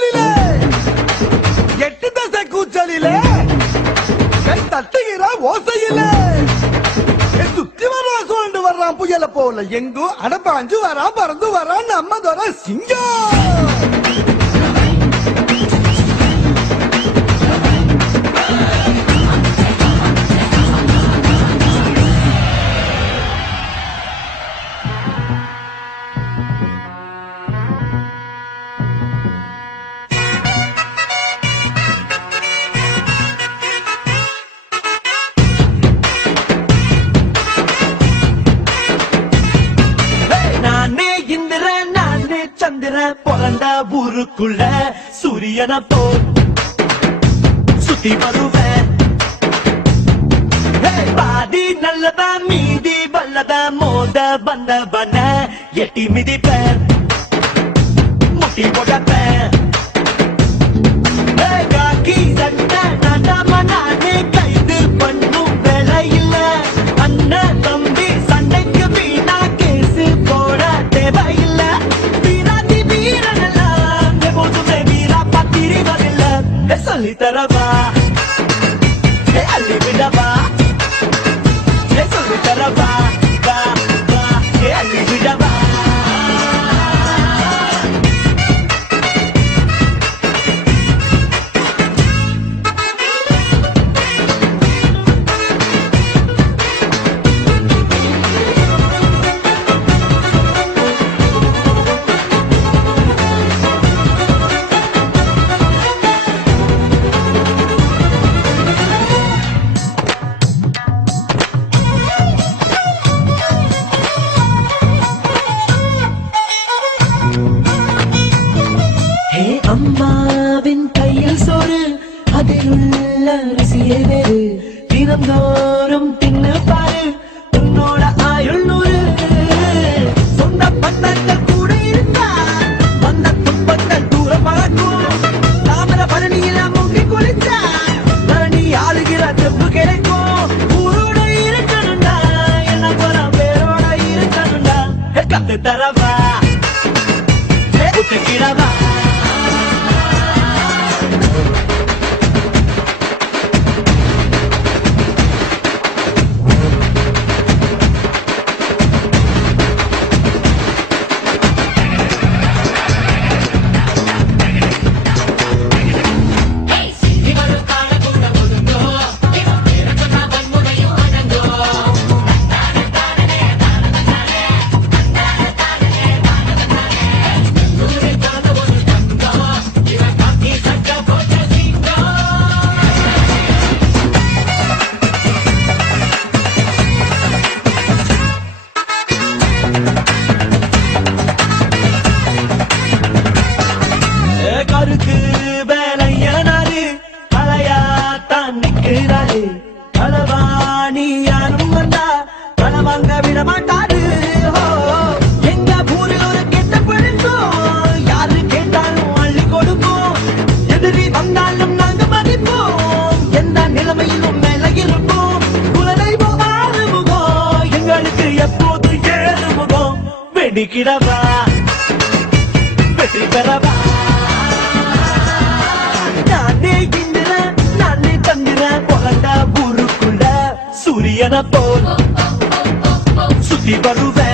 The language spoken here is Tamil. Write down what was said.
கூச்சலிலே எட்டு தசை கூச்சலிலே கை தட்டுகிற ஓசையிலே சுத்தி வர்றான் சுழண்டு வர்றான் புயல போல எங்கும் அடப்பாஞ்சு வரான் பறந்து வரான் நம்ம தோற சிங்கம். பொறந்த ஊருக்குள்ள சூரியன போல் சுத்தி வருவேன். பாதி நல்லத மீதி வல்லத மோத வந்தவன எட்டி மிதிப்பேன் முட்டி போட்டப்பேன். காக்கி சட்டை நாட்டாம நானே கைது பண்ணும் வேலை இல்ல. அண்ணன் தம்பி சண்டைக்கு வீணா கேசு போட தேவையில்லை. சொல்லி தரவா அள்ளி விடவா சொல்லி தரவா அள்ளி விடவா. அம்மாவின் கையில் சோறு அதில் உள்ள ருசியே வேறு. தினந்தோறும் தின்னு பாரு உன்னோட ஆயுள் நூறு. சொந்த பந்தங்கள் கூட இருந்தா வந்த துன்பங்கள் தூரமாகும். தாமர பரணியில முங்கி குளிச்சா நீ ஆளுகிற தெப்பு கிடைக்கும். ஊரோட இருக்கணும்டா என்ன போல பேரோட இருக்கணும்டா. கத்து தரவா ஒத்துக்கிடவா. கருக்கு வேலையனாரு கலையாத்தான் நிற்கிறாரு. களவாணி யாரும் வந்தா களவாங்க விட மாட்டாரு. எங்க ஊரில் ஒரு கெட்ட பழக்கம் யாரு கேட்டாலும் அள்ளி கொடுக்கும். எதிரி வந்தாலும் நாங்க மதிப்போம் எந்த நிலைமையிலும் மேல இருப்போம். குலதெய்வம் ஆறுமுகம் எங்களுக்கு எப்போது ஏறுமுகம். வெடிக்கிடவா வெற்றி பெறவா. நானே தந்திர பொறந்த ஊருக்குள்ள சூரியன போல் சுத்தி வருவேன்.